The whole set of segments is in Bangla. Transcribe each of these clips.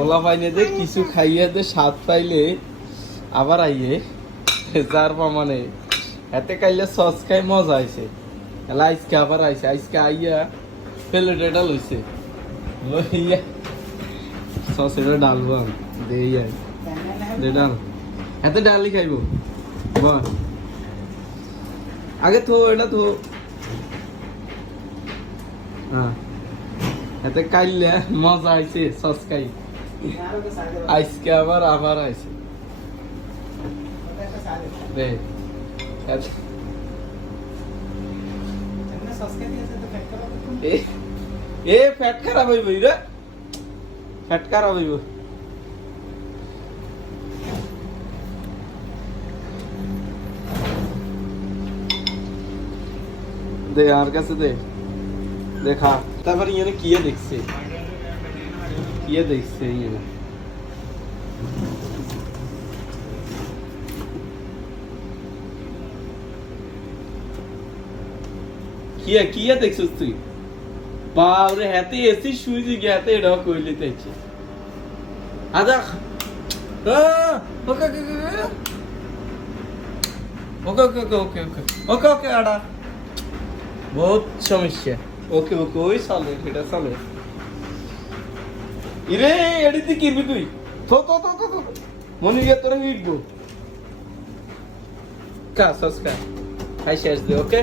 পোলা পাইনে যে কিছু খাইয়ে যে স্বাদ পাইলে আবার আইয়ে যার মানে এতে খাইলে সস খাই মজা আইছে আইসকে আবার আইছে আইসকে আইয়া প্লেট এটা লইছে সস এটা ডালবো দেই আই দে ডাল এত ডালই খাইবো বল আগে তো এটা তো হ্যাঁ এতে খাইলে মজা আইছে সস খাই আইসকে আবার আইছে দে এ ফ্যাট খারাপ হইব রে ফ্যাট খারাপ হইব দে আর কাছে দে দেখা তারপর ইয়ানে কি দেখছে ইয়ানে কি দেখছিস তুই বাবরে হাতে এসি সুইজি গেতে এটা কইলি তাইছে আদা ওকে ওকে ওকে ওকে ওকে ওকে ওকে ওকে আড়া বহুত সমস্যা ওকে ওকে ওই সালে এটা সালে ইরে এডিতে কিনবি তুই তো তো তো তো মনি গিয়ে তোরা হিটবো কা সস্কা হাই শেষ দে ওকে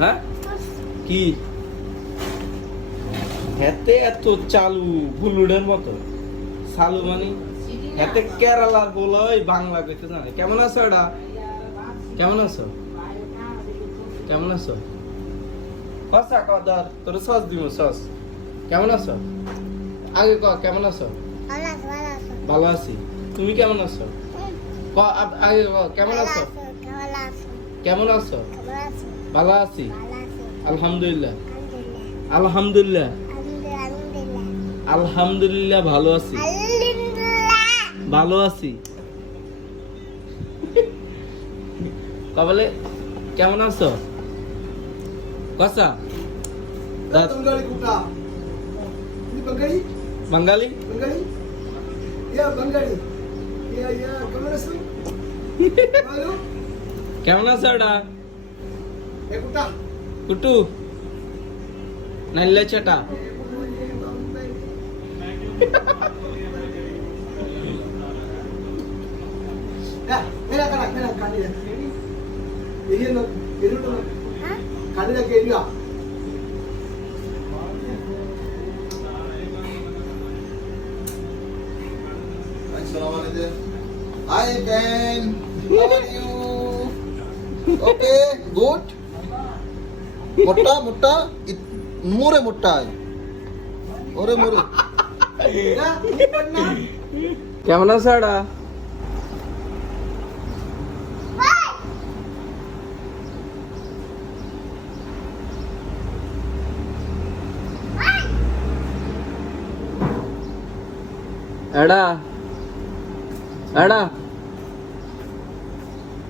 হ্যাঁ কি হেতে এত চালু বুলুডের মতো চালু মানে হেতে কেরালার বলই বাংলা কইতে জানে কেমন আছো এটা কেমন আছো কেমন আছো কসা কদার তোর সস দিমু সস কেমন আছো আগে ক কেমন আছো ভালো আছি তুমি কেমন আছো ক আগে ক কেমন আছো কেমন আছো ভালো আছি আলহামদুলিল্লাহ আলহামদুলিল্লাহ আলহামদুলিল্লাহ ভালো আছি ভালো আছি কবলে কেমন আছো কসা बंगाली कुटा बंगाली बंगाली बंगाली या बंगाली या कमन असो हेलो কেমন আছো এটা ए कुटा কুটু নাইলে চেটা या मेरा काली ये नो तो काली के area Hi Ben, how are you? Okay, good. मोटा मोरे मोटा है ओरे मोरे কেমন আছো এটা এডা এডা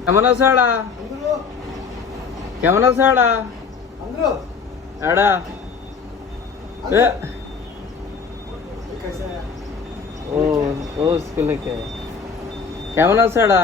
কেমন আছো এডা কেমন আছো এডা अंदरो এডা এ कैसा है ও ও স্কুলে কে কেমন আছো এডা